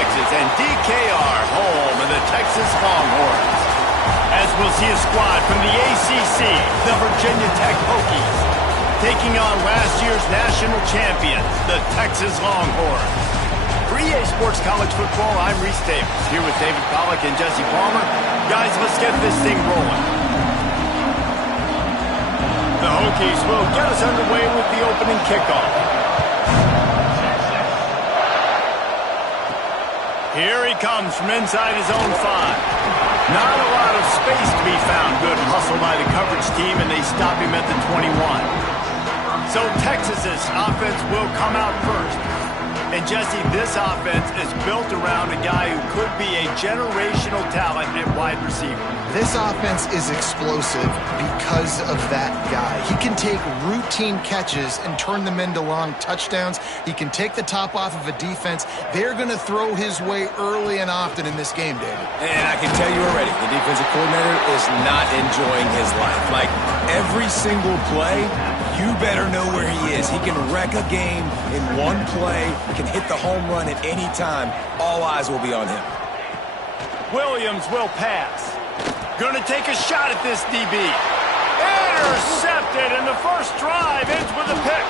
Texas, and DKR, home of the Texas Longhorns. As we'll see a squad from the ACC, the Virginia Tech Hokies, taking on last year's national champions, the Texas Longhorns. For EA Sports College Football, I'm Reese Davis, here with David Pollack and Jesse Palmer. Guys, let's get this thing rolling. The Hokies will get us underway with the opening kickoff. Here he comes from inside his own 5. Not a lot of space to be found. Good hustle by the coverage team, and they stop him at the 21. So Texas's offense will come out first. And Jesse, this offense is built around a guy who could be a generational talent at wide receiver. This offense is explosive because of that guy. He can take routine catches and turn them into long touchdowns. He can take the top off of a defense. They're going to throw his way early and often in this game, David. And I can tell you already, the defensive coordinator is not enjoying his life. Like, every single play, you better know where he is. He can wreck a game in one play, can hit the home run at any time. All eyes will be on him. Williams will pass. Going to take a shot at this DB. Intercepted, and the first drive ends with a pick.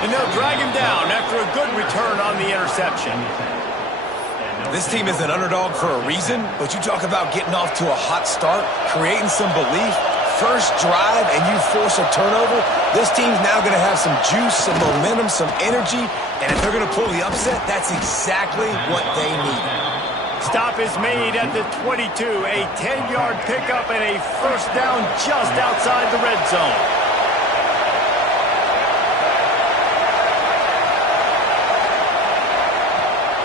And they'll drag him down after a good return on the interception. This team is an underdog for a reason, but you talk about getting off to a hot start, creating some belief. First drive and you force a turnover, this team's now going to have some juice, some momentum, some energy, and if they're going to pull the upset, that's exactly what they need. Stop is made at the 22, a 10-yard pickup and a first down just outside the red zone.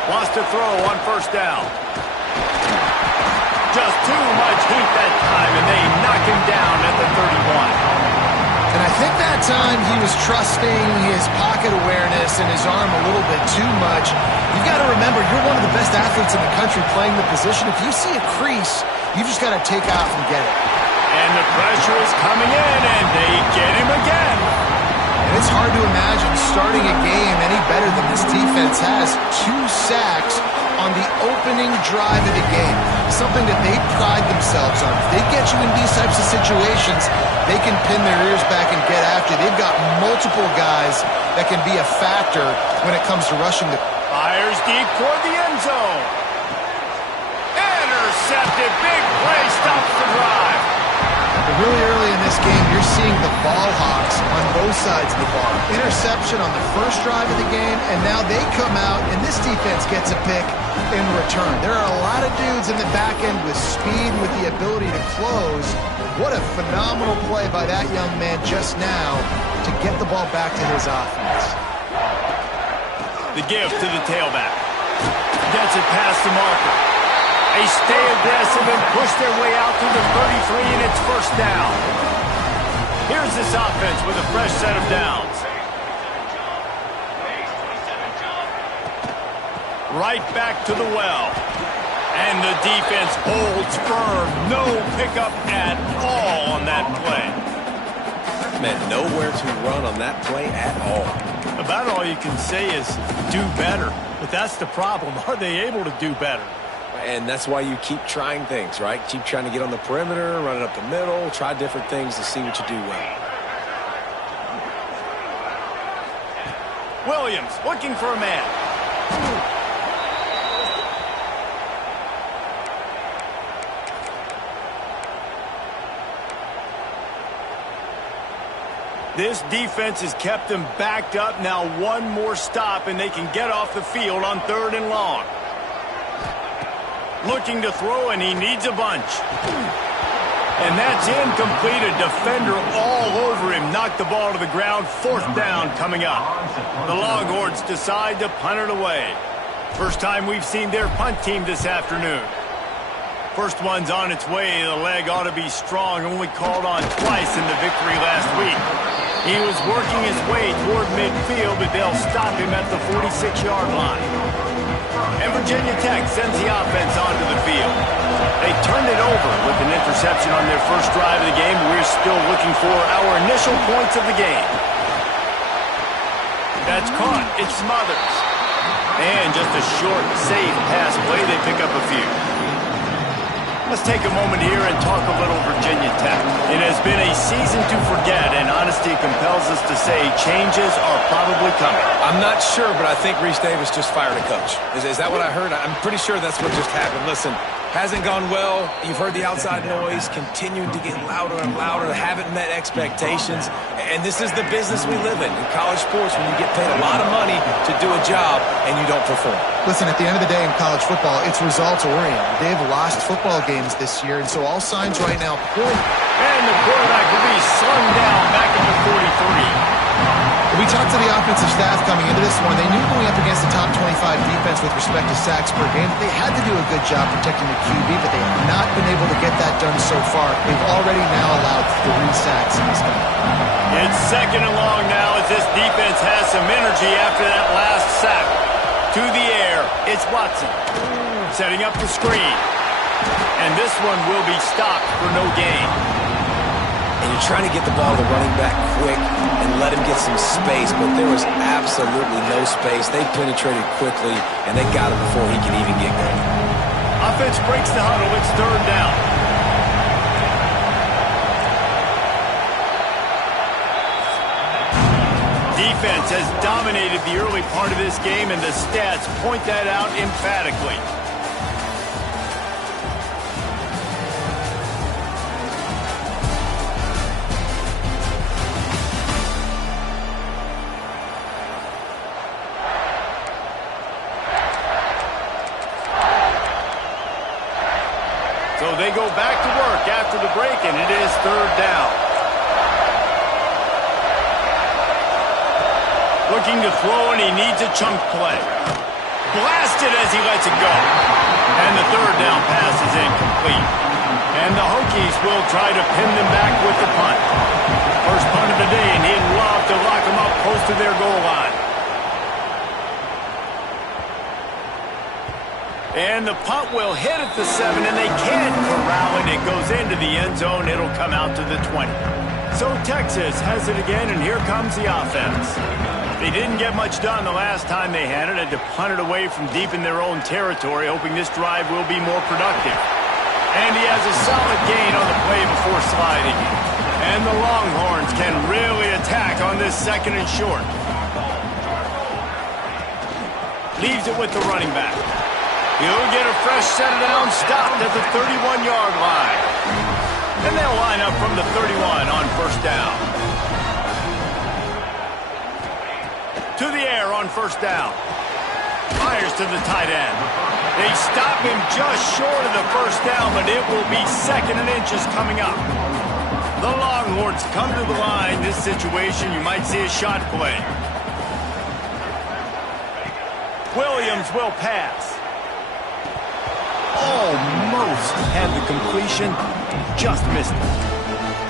Wants to throw on first down. Just too much heat that time, and they knock him down at the 31. And I think that time he was trusting his pocket awareness and his arm a little bit too much. You've got to remember, you're one of the best athletes in the country playing the position. If you see a crease, you just got to take off and get it. And the pressure is coming in, and they get him again. And it's hard to imagine starting a game any better than this defense has. 2 sacks on the opening drive of the game. Something that they pride themselves on. If they get you in these types of situations, they can pin their ears back and get after. They've got multiple guys that can be a factor when it comes to rushing the... Fires deep toward the end zone. Intercepted. Big play stops the drive. Really early in this game, you're seeing the ball hawks on both sides of the ball. Interception on the first drive of the game, and now they come out, and this defense gets a pick in return. There are a lot of dudes in the back end with speed, with the ability to close. What a phenomenal play by that young man just now to get the ball back to his offense. The give to the tailback. Gets it past the marker. They stay aggressive and push their way out to the 33, and it's first down. Here's this offense with a fresh set of downs. Right back to the well. And the defense holds firm. No pickup at all on that play. Man, nowhere to run on that play at all. About all you can say is do better. But that's the problem. Are they able to do better? And that's why you keep trying things, right? Keep trying to get on the perimeter, run it up the middle, try different things to see what you do well. Williams looking for a man. This defense has kept them backed up. Now one more stop, and they can get off the field on 3rd and long. Looking to throw, and he needs a bunch. And that's incomplete. A defender all over him. Knocked the ball to the ground. 4th down coming up. The Longhorns decide to punt it away. First time we've seen their punt team this afternoon. First one's on its way. The leg ought to be strong. Only called on twice in the victory last week. He was working his way toward midfield, but they'll stop him at the 46-yard line. And Virginia Tech sends the offense onto the field. They turned it over with an interception on their first drive of the game. We're still looking for our initial points of the game. That's caught. It's Smothers. And just a short, safe pass play. They pick up a few. Let's take a moment here and talk a little Virginia Tech. It has been a season to forget, and honesty compels us to say changes are probably coming. I'm not sure, but I think Reese Davis just fired a coach. Is that what I heard? I'm pretty sure that's what just happened. Listen, hasn't gone well. You've heard the outside noise, continuing to get louder and louder, haven't met expectations. And this is the business we live in college sports, when you get paid a lot of money to do a job and you don't perform. Listen, at the end of the day in college football, it's results-oriented. They've lost football games this year, and so all signs right now point. And the quarterback will be slung down back at the 43. We talked to the offensive staff coming into this one. They knew going up against the top 25 defense with respect to sacks per game that they had to do a good job protecting the QB, but they have not been able to get that done so far. They've already now allowed 3 sacks in this game. It's second and long now as this defense has some energy after that last sack. To the air, it's Watson. Setting up the screen. And this one will be stopped for no gain. And you're trying to get the ball to the running back quick and let him get some space, but there was absolutely no space. They penetrated quickly, and they got him before he could even get going. Offense breaks the huddle. It's third down. Defense has dominated the early part of this game, and the stats point that out emphatically. So they go back to work after the break, and it is third down. Looking to throw, and he needs a chunk play. Blasted as he lets it go. And the third down pass is incomplete. And the Hokies will try to pin them back with the punt. First punt of the day, and he'd love to lock them up close to their goal line. And the punt will hit at the 7, and they can't corral it. It goes into the end zone. It'll come out to the 20. So Texas has it again, and here comes the offense. They didn't get much done the last time they had it. Had to punt it away from deep in their own territory, hoping this drive will be more productive. And he has a solid gain on the play before sliding. And the Longhorns can really attack on this second and short. Leaves it with the running back. He'll get a fresh set of down, stopped at the 31-yard line. And they'll line up from the 31 on first down. To the air on first down. Fires to the tight end. They stop him just short of the first down, but it will be second and inches coming up. The Longhorns come to the line. This situation, you might see a shot play. Williams will pass. Almost had the completion, just missed it.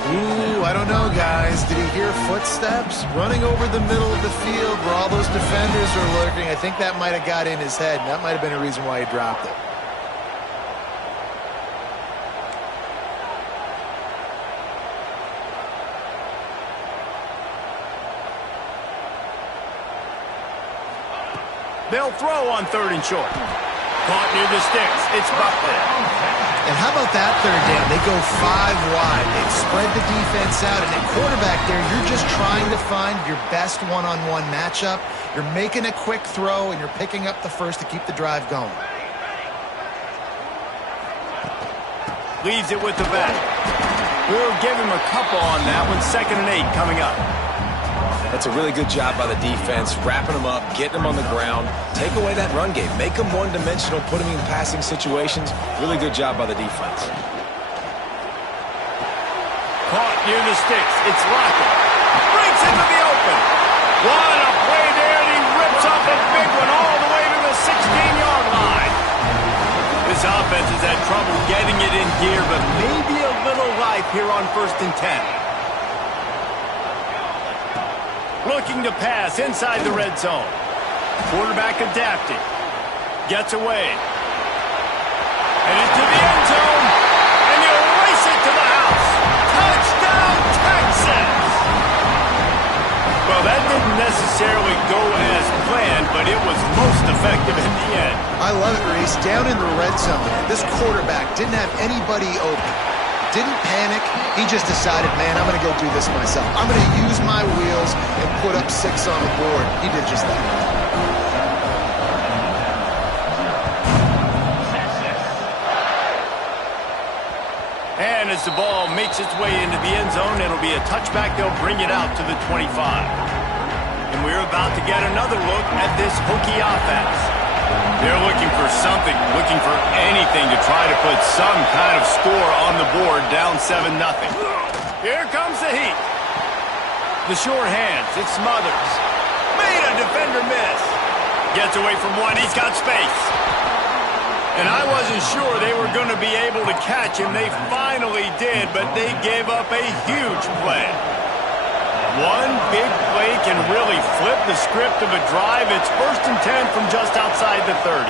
Ooh, I don't know, guys. Did he hear footsteps running over the middle of the field where all those defenders are lurking? I think that might have got in his head, and that might have been a reason why he dropped it. They'll throw on third and short. Caught near the sticks. It's Butler. And how about that third down? They go 5 wide. They spread the defense out. And at quarterback there, you're just trying to find your best one-on-one matchup. You're making a quick throw, and you're picking up the first to keep the drive going. Leaves it with the back. We'll give him a couple on that one. 2nd and 8 coming up. That's a really good job by the defense, wrapping them up, getting them on the ground. Take away that run game. Make them one-dimensional, put them in passing situations. Really good job by the defense. Caught near the sticks. It's Lockett. Breaks into the open. What a play there, and he rips off a big one all the way to the 16-yard line. This offense has had trouble getting it in gear, but maybe a little life here on 1st and 10. Looking to pass inside the red zone. Quarterback adapting. Gets away. And into the end zone. And he'll race it to the house. Touchdown, Texas! Well, that didn't necessarily go as planned, but it was most effective in the end. I love it, Reese. Down in the red zone, this quarterback didn't have anybody open. Didn't panic. He just decided, man, I'm going to go do this myself. I'm going to use my wheels and put up 6 on the board. He did just that. And as the ball makes its way into the end zone, it'll be a touchback. They'll bring it out to the 25. And we're about to get another look at this Hokie offense. They're looking for something, looking for anything to try to put some kind of score on the board, down 7-0. Here comes the heat. The short hands, it smothers. Made a defender miss. Gets away from one, he's got space. And I wasn't sure they were going to be able to catch him. They finally did, but they gave up a huge play. One big play can really flip the script of a drive. It's 1st and 10 from just outside the 30.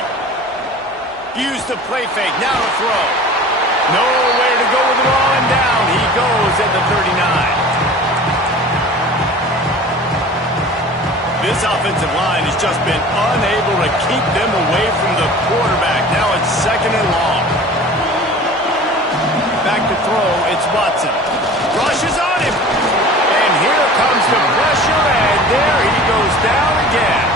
Used the play fake, now to throw. Nowhere to go with it all, and down he goes at the 39. This offensive line has just been unable to keep them away from the quarterback. Now it's 2nd and long. Back to throw, it's Watson. Rushes on him. And here comes the pressure, and there he goes down again.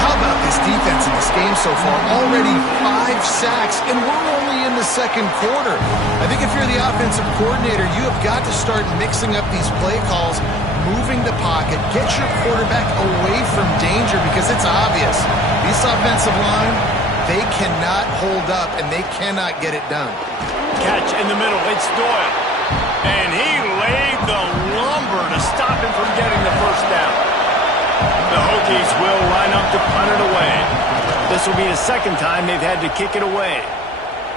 How about this defense in this game so far? Already 5 sacks, and we're only in the 2nd quarter. I think if you're the offensive coordinator, you have got to start mixing up these play calls, moving the pocket, get your quarterback away from danger, because it's obvious. This offensive line, they cannot hold up, and they cannot get it done. Catch in the middle, it's Doyle. And he laid the lumber to stop him from getting the 1st down. The Hokies will line up to punt it away. This will be the 2nd time they've had to kick it away.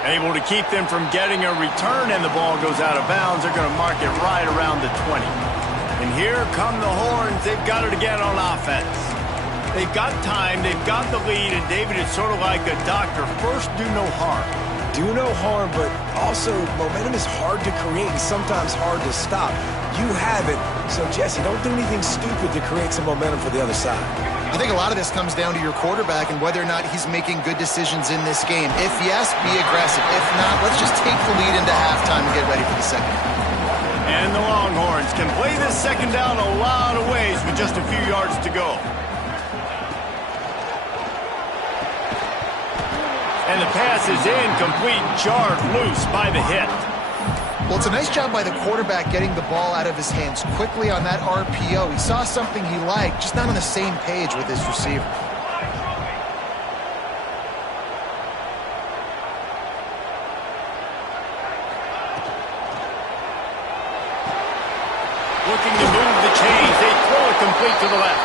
Able to keep them from getting a return, and the ball goes out of bounds. They're going to mark it right around the 20. And here come the horns. They've got it again on offense. They've got time. They've got the lead. And, David, it's sort of like a doctor. First, do no harm. Do no harm, but also momentum is hard to create and sometimes hard to stop. You have it. So, Jesse, don't do anything stupid to create some momentum for the other side. I think a lot of this comes down to your quarterback and whether or not he's making good decisions in this game. If yes, be aggressive. If not, let's just take the lead into halftime and get ready for the 2nd. And the Longhorns can play this 2nd down a lot of ways with just a few yards to go. And the pass is incomplete, jarred loose by the hit. Well, it's a nice job by the quarterback getting the ball out of his hands quickly on that RPO. He saw something he liked, just not on the same page with his receiver. Looking to move the chains. They throw it complete to the left.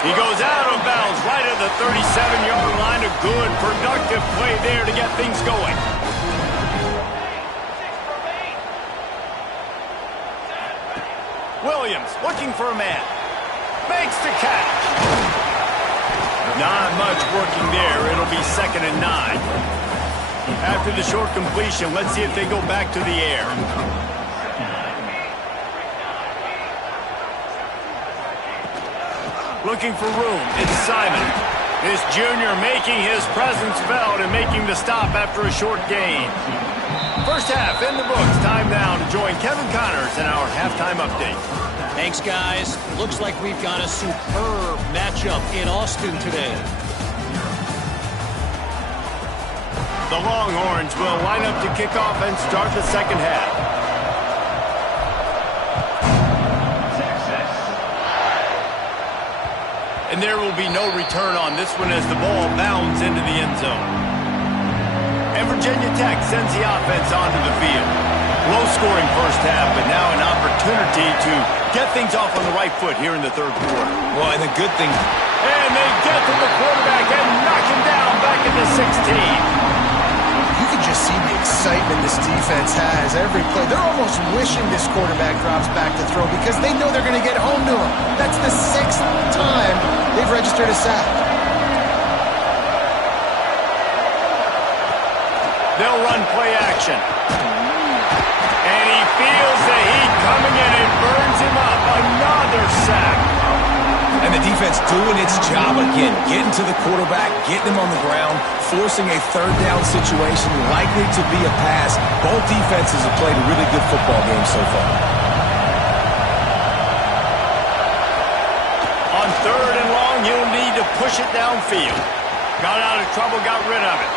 He goes out of bounds right at the 37-yard line. A good, productive play there to get things going. Williams looking for a man. Makes the catch. Not much working there. It'll be 2nd and 9. After the short completion, let's see if they go back to the air. Looking for room. It's Simon. This junior making his presence felt and making the stop after a short gain. First half in the books. Time now to join Kevin Connors in our halftime update. Thanks, guys. Looks like we've got a superb matchup in Austin today. The Longhorns will line up to kick off and start the 2nd half. And there will be no return on this one as the ball bounds into the end zone. And Virginia Tech sends the offense onto the field. Low-scoring first half, but now an opportunity to get things off on the right foot here in the 3rd quarter. Well, and the good thing... And they get to the quarterback and knock him down back into 16. You can just see the excitement this defense has every play. They're almost wishing this quarterback drops back to throw because they know they're going to get home to him. That's the 6th time they've registered a sack. They'll run play action. And he feels the heat coming in and burns him up. Another sack. And And the defense doing its job again, getting to the quarterback, getting him on the ground, forcing a third down situation likely to be a pass. Both defenses have played a really good football game so far. On 3rd and long, he'll need to push it downfield. Got out of trouble, got rid of it.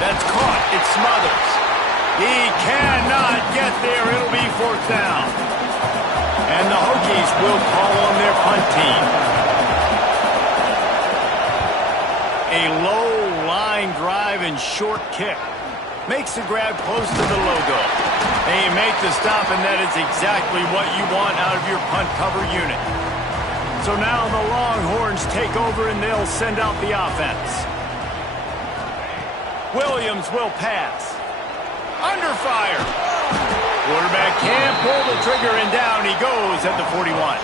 That's caught. It smothers. He cannot get there. It'll be 4th down. And the Hokies will call on their punt team. A low line drive and short kick. Makes the grab close to the logo. They make the stop, and that is exactly what you want out of your punt cover unit. So now the Longhorns take over, and they'll send out the offense. Williams will pass. Under fire. Quarterback can't pull the trigger, and down he goes at the 41.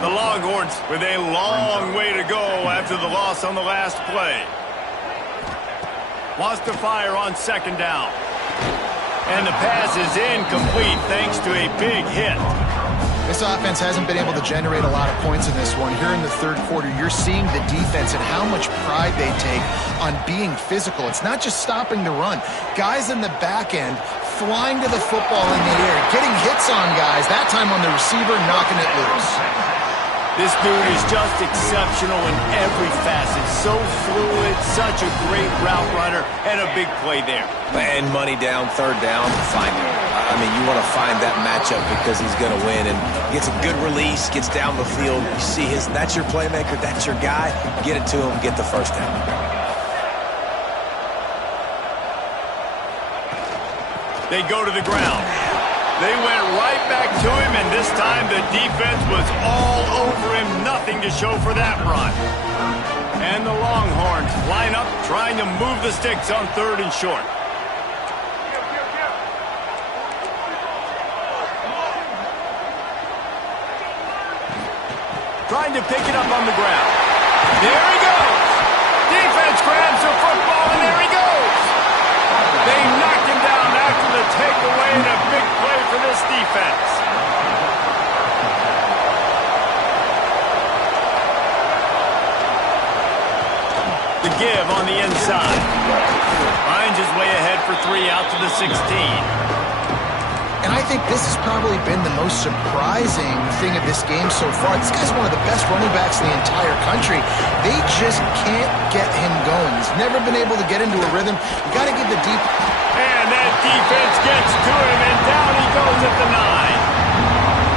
The Longhorns with a long way to go after the loss on the last play. Wants to fire on 2nd down. And the pass is incomplete thanks to a big hit. This offense hasn't been able to generate a lot of points in this one. Here in the 3rd quarter, you're seeing the defense and how much pride they take on being physical. It's not just stopping the run. Guys in the back end flying to the football in the air, getting hits on guys, that time on the receiver, knocking it loose. This dude is just exceptional in every facet. So fluid, such a great route runner, and a big play there. And money down, 3rd down, find him. I mean, you want to find that matchup because he's going to win, and gets a good release, gets down the field. You see that's your playmaker, that's your guy. Get it to him, get the 1st down. They go to the ground. They went right back to him, and this time the defense was all over him. Nothing to show for that run. And the Longhorns line up, trying to move the sticks on 3rd and short. Trying to pick it up on the ground. There he goes. Defense grabs the football, and there he goes. They knocked him down after the takeaway, and a big play for this defense. The give on the inside. Finds his way ahead for 3 out to the 16. And I think this has probably been the most surprising thing of this game so far. This guy's one of the best running backs in the entire country. They just can't get him going. He's never been able to get into a rhythm. You got to give the deep. And that defense gets to him, and down he goes at the 9.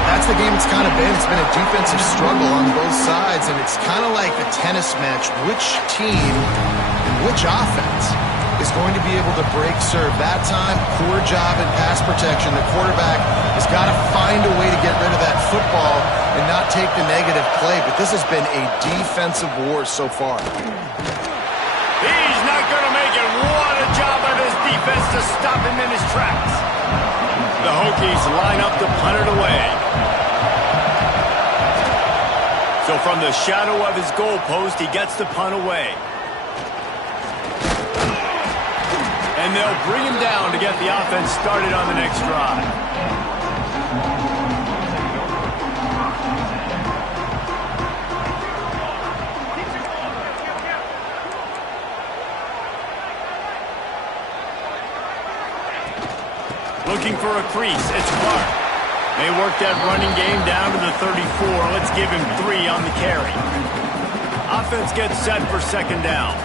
That's the game it's kind of been. It's been a defensive struggle on both sides, and it's kind of like a tennis match. Which team and which offense is going to be able to break serve? That time, poor job in pass protection. The quarterback has got to find a way to get rid of that football and not take the negative play. But this has been a defensive war so far. He's not going to make it. What a job by this defense to stop him in his tracks. The Hokies line up to punt it away. So from the shadow of his goal post, he gets the punt away. And they'll bring him down to get the offense started on the next drive. Looking for a crease, it's Clark. They work that running game down to the 34. Let's give him 3 on the carry. Offense gets set for 2nd down.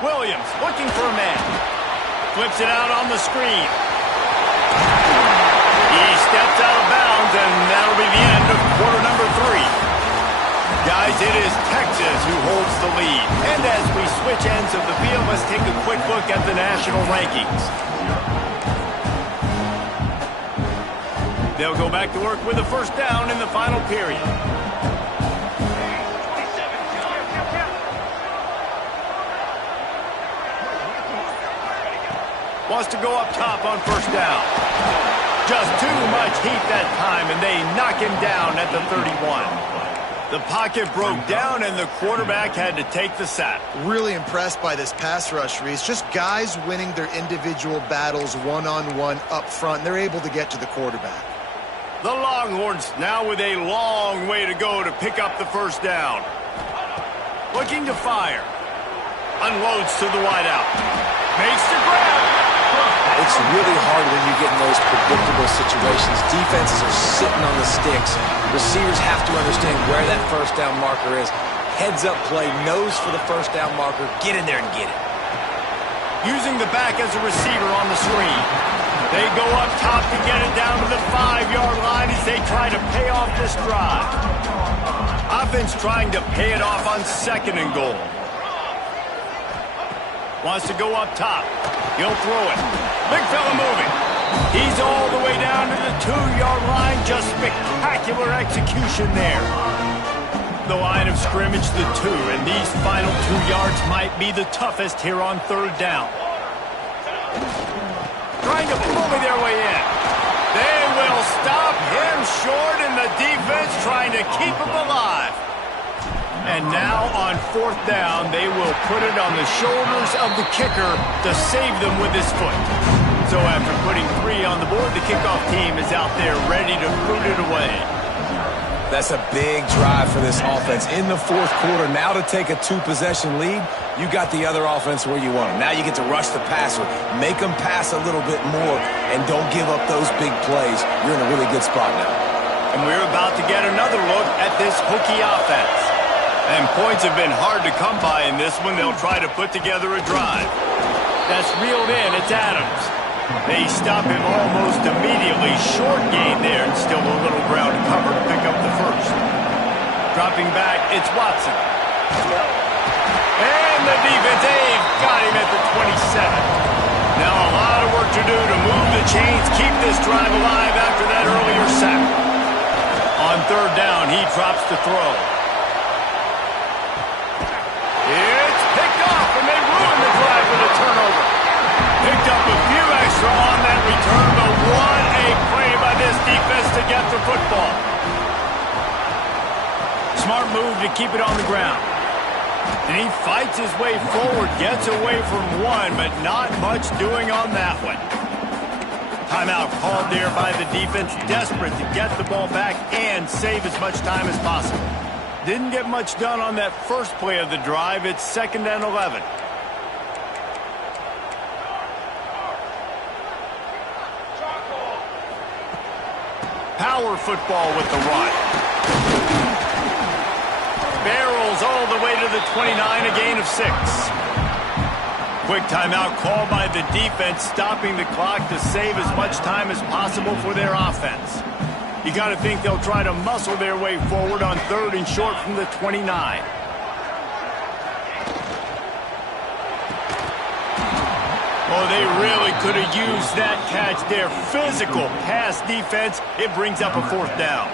Williams looking for a man. Flips it out on the screen. He steps out of bounds, and that'll be the end of quarter number 3. Guys, it is Texas who holds the lead. And as we switch ends of the field, let's take a quick look at the national rankings. They'll go back to work with a 1st down in the final period. Wants to go up top on 1st down. Just too much heat that time, and they knock him down at the 31. The pocket broke down, and the quarterback had to take the sack. Really impressed by this pass rush, Reese. Just guys winning their individual battles one-on-one up front. They're able to get to the quarterback. The Longhorns now with a long way to go to pick up the first down. Looking to fire. Unloads to the wideout. Makes the grab. It's really hard when you get in those predictable situations. Defenses are sitting on the sticks. Receivers have to understand where that first down marker is. Heads up play, nose for the first down marker. Get in there and get it. Using the back as a receiver on the screen. They go up top to get it down to the 5-yard line as they try to pay off this drive. Offense trying to pay it off on 2nd and goal. Wants to go up top. He'll throw it. Big fella moving. He's all the way down to the 2-yard line. Just spectacular execution there. The line of scrimmage, the 2, and these final 2 yards might be the toughest here on 3rd down. Trying to bully their way in. They will stop him short, and the defense trying to keep him alive. And now on 4th down, they will put it on the shoulders of the kicker to save them with his foot. So after putting 3 on the board, the kickoff team is out there ready to put it away. That's a big drive for this offense in the 4th quarter. Now to take a 2-possession lead, you got the other offense where you want them. Now you get to rush the passer, make them pass a little bit more, and don't give up those big plays. You're in a really good spot now. And we're about to get another look at this Hokie offense. And points have been hard to come by in this one. They'll try to put together a drive. That's reeled in. It's Adams. They stop him almost immediately. Short gain there, and still a little ground to cover to pick up the first. Dropping back, it's Watson. And the defense, they've got him at the 27. Now a lot of work to do to move the chains, keep this drive alive after that earlier sack. On 3rd down, he drops to throw. It's picked off, and they ruin the drive with a turnover. Picked up a few extra on that return, but what a play by this defense to get the football. Smart move to keep it on the ground. And he fights his way forward, gets away from 1, but not much doing on that one. Timeout called there by the defense, desperate to get the ball back and save as much time as possible. Didn't get much done on that first play of the drive. It's 2nd and 11. Power football with the run. Barrels all the way to the 29, a gain of 6. Quick timeout called by the defense, stopping the clock to save as much time as possible for their offense. You got to think they'll try to muscle their way forward on 3rd and short from the 29. Oh, they really could have used that catch there. Physical pass defense. It brings up a 4th down.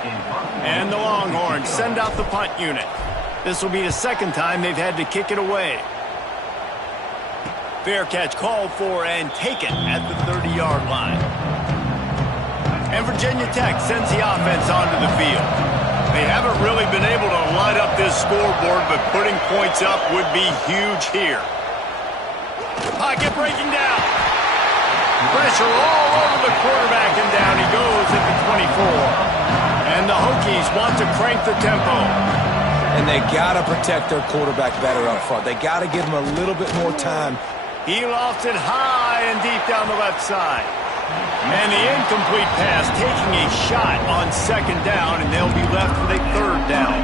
And the Longhorns send out the punt unit. This will be the 2nd time they've had to kick it away. Fair catch called for and taken at the 30-yard line. And Virginia Tech sends the offense onto the field. They haven't really been able to light up this scoreboard, but putting points up would be huge here. Pocket breaking down. Pressure all over the quarterback, and down he goes at the 24. And the Hokies want to crank the tempo. And they got to protect their quarterback better up front. They got to give him a little bit more time. He lofts it high and deep down the left side. And the incomplete pass taking a shot on 2nd down, and they'll be left with a 3rd down.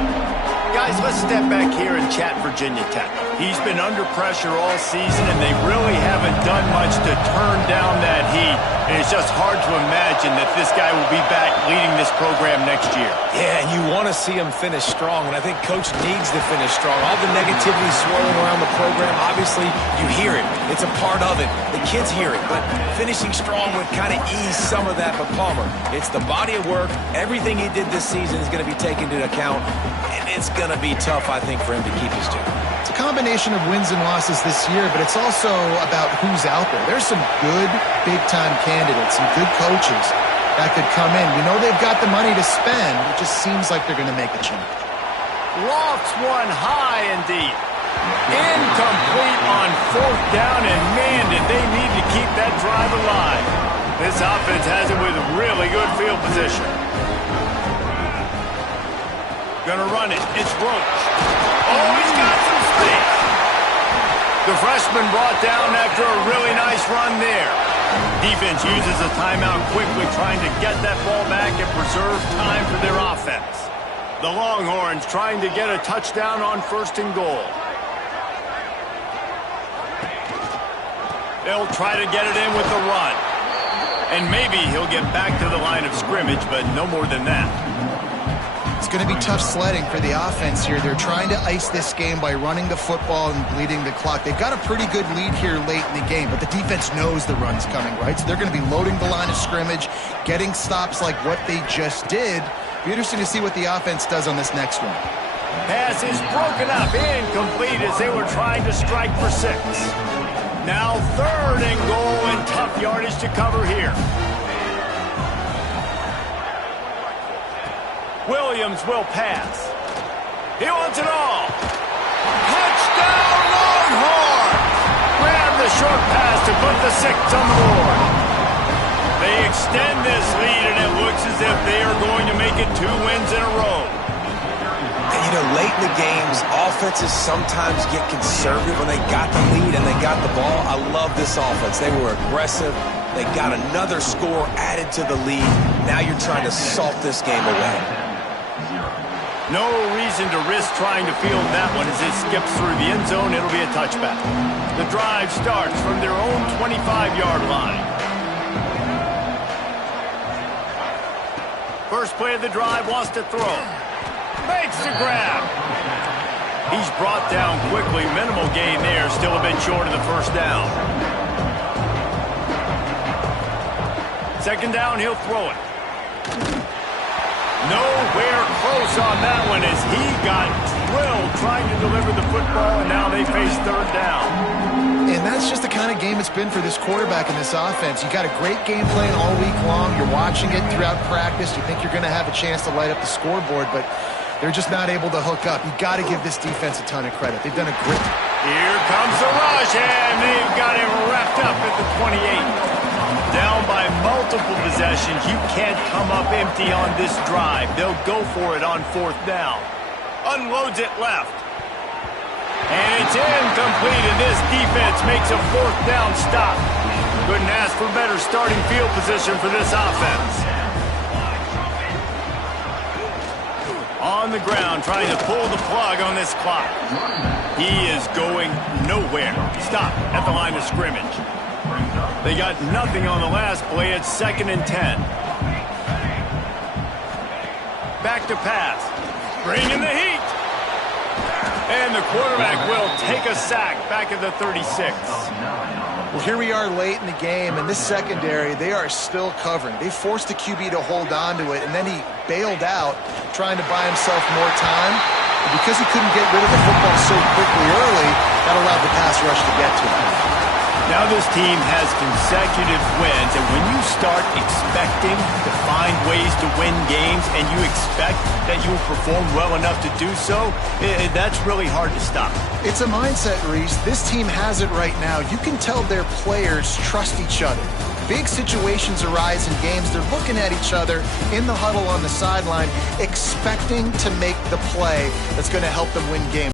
Guys, let's step back here and chat Virginia Tech. He's been under pressure all season, and they really haven't done much to turn down that heat. And it's just hard to imagine that this guy will be back leading this program next year. Yeah, and you want to see him finish strong, and I think Coach needs to finish strong. All the negativity swirling around the program, obviously, you hear it. It's a part of it. The kids hear it, but finishing strong would kind of ease some of that. But Palmer, it's the body of work. Everything he did this season is going to be taken into account, and it's going to be tough, I think, for him to keep his job. It's a combination of wins and losses this year, but it's also about who's out there. There's some good big-time candidates, some good coaches that could come in. We know they've got the money to spend. It just seems like they're going to make a change. Lofts one high and deep. Incomplete on 4th down, and man, did they need to keep that drive alive. This offense has it with really good field position. Gonna run it. It's Roach. Oh, he's got some space. The freshman brought down after a really nice run there. Defense uses a timeout quickly, trying to get that ball back and preserve time for their offense. The Longhorns trying to get a touchdown on 1st and goal. They'll try to get it in with the run. And maybe he'll get back to the line of scrimmage, but no more than that. It's going to be tough sledding for the offense here. They're trying to ice this game by running the football and bleeding the clock. They've got a pretty good lead here late in the game, but the defense knows the run's coming, right? So they're going to be loading the line of scrimmage, getting stops like what they just did. It'll be interesting to see what the offense does on this next one. Pass is broken up, incomplete as they were trying to strike for 6. Now 3rd and goal and tough yardage to cover here. Williams will pass. He wants it all. Touchdown Longhorns! Grab the short pass to put the 6 on the board. They extend this lead, and it looks as if they are going to make it 2 wins in a row. And, you know, late in the games, offenses sometimes get conservative when they got the lead and they got the ball. I love this offense. They were aggressive. They got another score added to the lead. Now you're trying to salt this game away. No reason to risk trying to field that one as it skips through the end zone. It'll be a touchback. The drive starts from their own 25-yard line. First play of the drive, wants to throw. Makes the grab. He's brought down quickly. Minimal gain there. Still a bit short of the 1st down. 2nd down, he'll throw it. Nowhere close on that one as he got drilled trying to deliver the football, and now they face 3rd down. And that's just the kind of game it's been for this quarterback in this offense. You got a great game plan all week long. You're watching it throughout practice. You think you're going to have a chance to light up the scoreboard, but they're just not able to hook up. You got to give this defense a ton of credit. They've done a great. Here comes the rush, and they've got him wrapped up at the 28. Down by multiple possessions. You can't come up empty on this drive. They'll go for it on 4th down. Unloads it left. And it's incomplete, and this defense makes a 4th down stop. Couldn't ask for better starting field position for this offense. On the ground, trying to pull the plug on this clock. He is going nowhere. Stop at the line of scrimmage. They got nothing on the last play. It's 2nd and 10. Back to pass. Bringing the heat. And the quarterback will take a sack back at the 36. Well, here we are late in the game, and this secondary, they are still covering. They forced the QB to hold on to it, and then he bailed out, trying to buy himself more time. And because he couldn't get rid of the football so quickly early, that allowed the pass rush to get to him. Now this team has consecutive wins, and when you start expecting to find ways to win games and you expect that you will perform well enough to do so, that's really hard to stop. It's a mindset, Reese. This team has it right now. You can tell their players trust each other. Big situations arise in games. They're looking at each other in the huddle on the sideline, expecting to make the play that's going to help them win games.